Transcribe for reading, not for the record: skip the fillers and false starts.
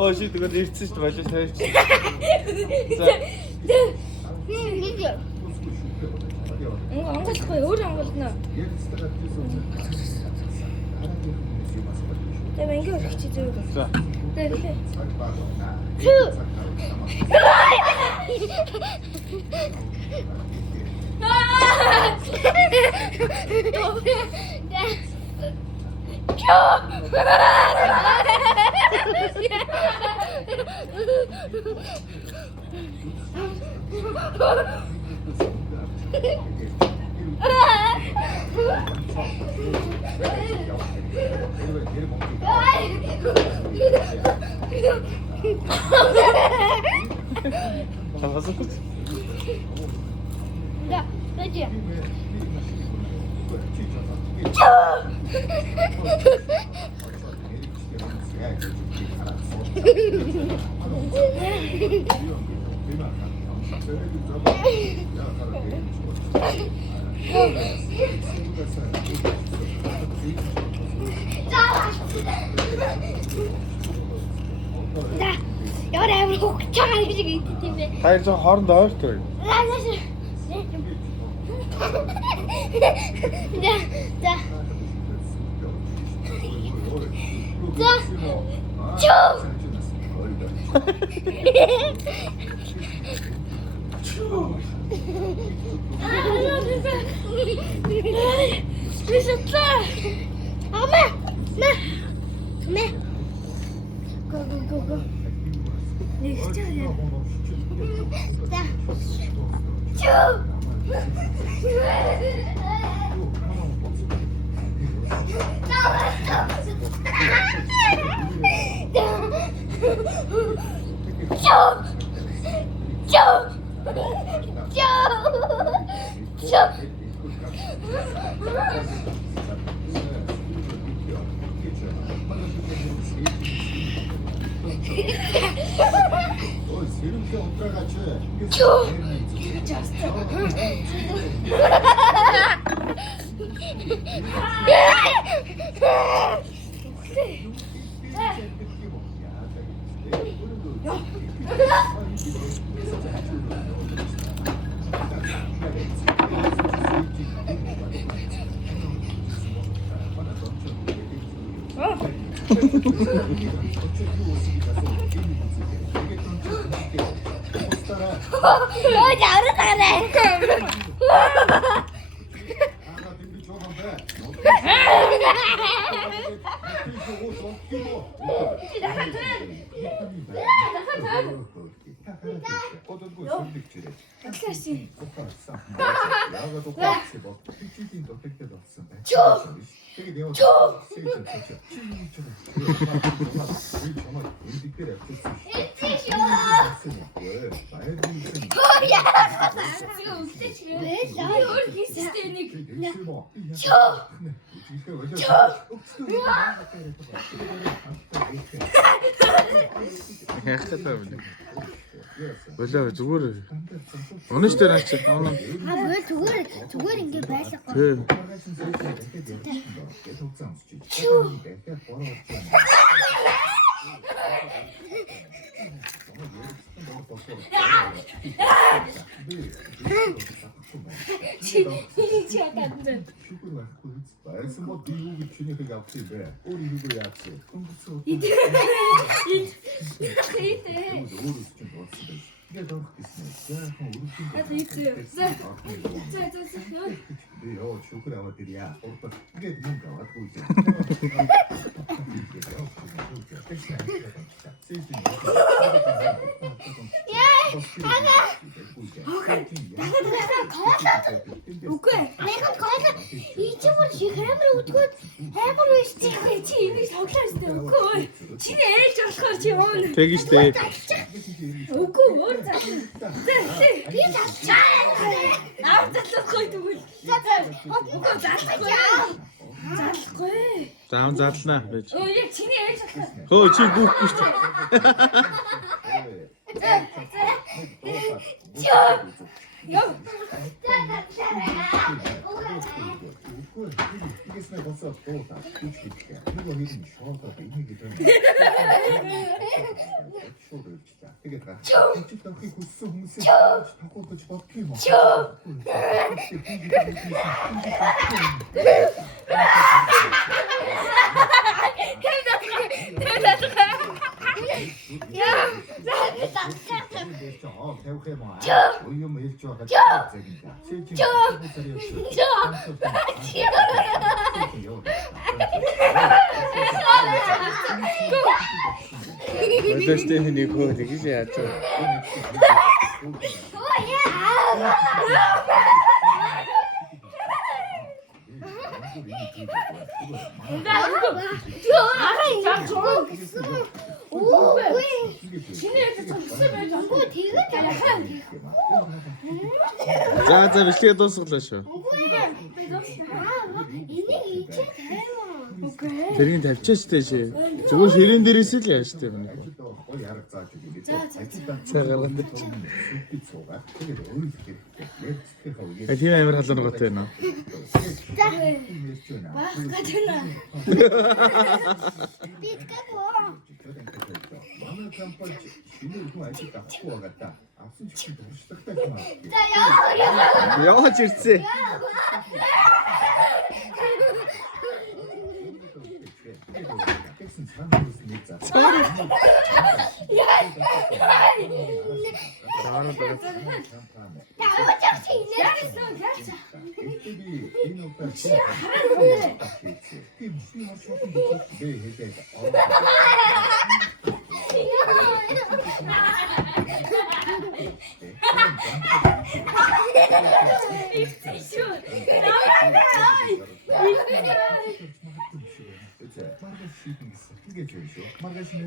Оо ши тэгээд ирсэн шүү дээ болоо тавьчих. За. Онгоцгүй өөр онгоцно. Тэгээ ингээ өрчих чи зөв. За. Тэгээ. 잡았어? 야, 그렇지. Jag är rockar i Hayır sen harında ağır Go. Ne gideceğiz ya? Болоо зүгээр. Унаж дээр аач. зүгээр ингэ байлаа. Тийм. Байсан бол би юу гэж чинийхийг авах юм бэ? Өөр юугаар яасан? Өөрөө чинь болсон байж. Тэгээд орох гэсэн юм. Яахан өрөвдөн. За. Би яа шүүхэр аваад ирья. Ордог. Тэгээд мөнгө аваад гүйж. Үгүй. Найхан коолоо ийчмэр шиг амар өдгөөд амар биш чи энийг тоглоом штэ. Үгүй. Чиний ээлж болохоор чи өөн. Тэгэж дээ. Үгүй өөр заасан. Би засчаа. Наад залахгүй тэгвэл. Үгүй залахгүй. Залахгүй. Заам задлаа байж. Өө яг чиний ээж болох. Хөө чи гүхгүй шүү. Яа. Игээснээ босоод дуудаа гэж хэлээ. Нөгөө хэлний шоолоо энийг гэдэг. Шууд өгчлээ. Тэгээд чи тохыг хүссэн хүмүүсээ тохиолдож бодох юм уу? Тавих юм аа. Юм хэлж байгаа zegинда. Өдөртөө нэг хөө тэгж яаж вэ? За бичлэгээ дуусглаа шүү. Тэрийг тавьчихсан дээ чи. Зүгээр ширээн дээрээс л яаж тээ юм. Ой яраг зааж өгье. За гаргаад. Тэгээд өөрөө хэрэгтэй. Тийм амар халуун готой байна. Манай компани шинэ хүн ажил авахгүй байгаа да. Авсан ч их дуршлагтай юм аа. Яваач ирцээ. Тэгсэн цаанаас нэг за. Маргааш